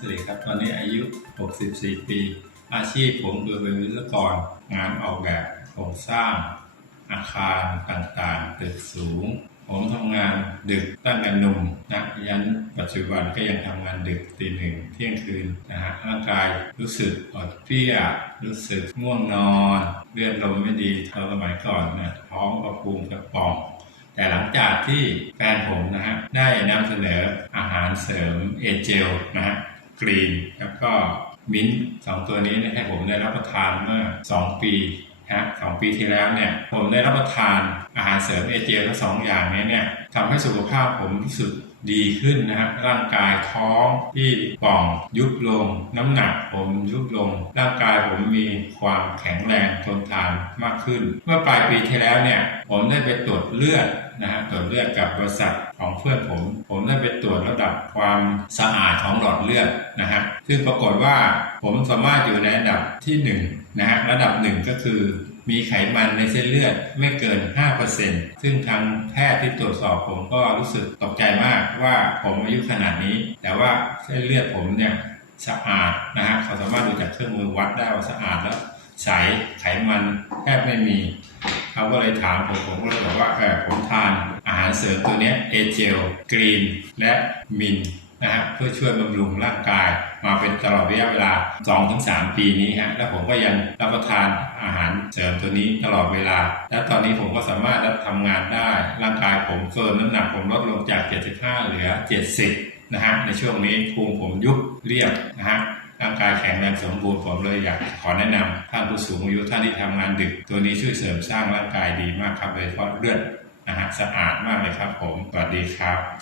สวัสดีครับ ตอนนี้อายุ 64 ปี อาชีพผมคือเป็นวิศวกรงานออกแบบโครงสร้าง อาคารต่างๆ ตึกสูง ผมทำงานดึกตั้งแต่หนุ่มนะยันปัจจุบันก็ยังทำงานดึกตีหนึ่งเที่ยงคืนนะฮะร่างกายรู้สึกอ่อนเพลียรู้สึกง่วงนอนเลือดลมไม่ดีตอนสมัยก่อนนะท้องกระพุ้งกระป่องแต่หลังจากที่แฟนผมนะฮะได้นำเสนออาหารเสริมเอเจลนะฮะ กรีน แล้วก็มิ้นท์สองตัวนี้เนี่ยให้ผมได้รับประทานเมื่อ 2 ปีฮะสองปีที่แล้วเนี่ยผมได้รับประทาน หารเสริมเอเจทั้งสองอย่างนี้เนี่ยทำให้สุขภาพผมรู้สึกดีขึ้นนะฮะร่างกายท้องที่ป่องยุบลง น้ำหนักผมยุบลง ร่างกายผมมีความแข็งแรงทนทานมากขึ้น เมื่อปลายปีที่แล้วเนี่ยผมได้ไปตรวจเลือดนะฮะตรวจเลือดกับบริษัทของเพื่อนผม ผมได้ไปตรวจระดับความสะอาดของหลอดเลือดนะฮะซึ่งปรากฏว่าผมสามารถอยู่ในอันดับที่หนึ่งนะฮะระดับหนึ่งก็คือ มีไขมันในเส้นเลือดไม่เกิน 5%ซึ่งทางแพทย์ที่ตรวจสอบผมก็รู้สึกตกใจมากว่าผมอายุขนาดนี้ แต่ว่าเส้นเลือดผมเนี่ยสะอาดนะฮะเขาสามารถดูจากเครื่องมือวัดได้ว่าสะอาดแล้วใสไขมันแทบไม่มี เขาก็เลยถามผมผมก็เลยบอกว่าเออผมทานอาหารเสริมตัวนี้เอเจลกรีน และมิน นะฮะเพื่อช่วยบำรุงร่างกายมาเป็นตลอดระยะเวลา 2-3 ปีนี้ฮะแล้วผมก็ยังรับประทานอาหารเสริมตัวนี้ตลอดเวลา และตอนนี้ผมก็สามารถรับทำงานได้ ร่างกายผมเฟิร์มน้ำหนักผมลดลงจาก 75 เหลือ 70 นะฮะในช่วงนี้พุงผมยุบเรียบนะฮะร่างกายแข็งแรงสมบูรณ์ผมเลยอยากขอแนะนำท่านผู้สูงอายุท่านที่ทำงานดึก ตัวนี้ช่วยเสริมสร้างร่างกายดีมากครับโดยเฉพาะเลือดนะฮะสะอาดมากเลยครับผมสวัสดีครับ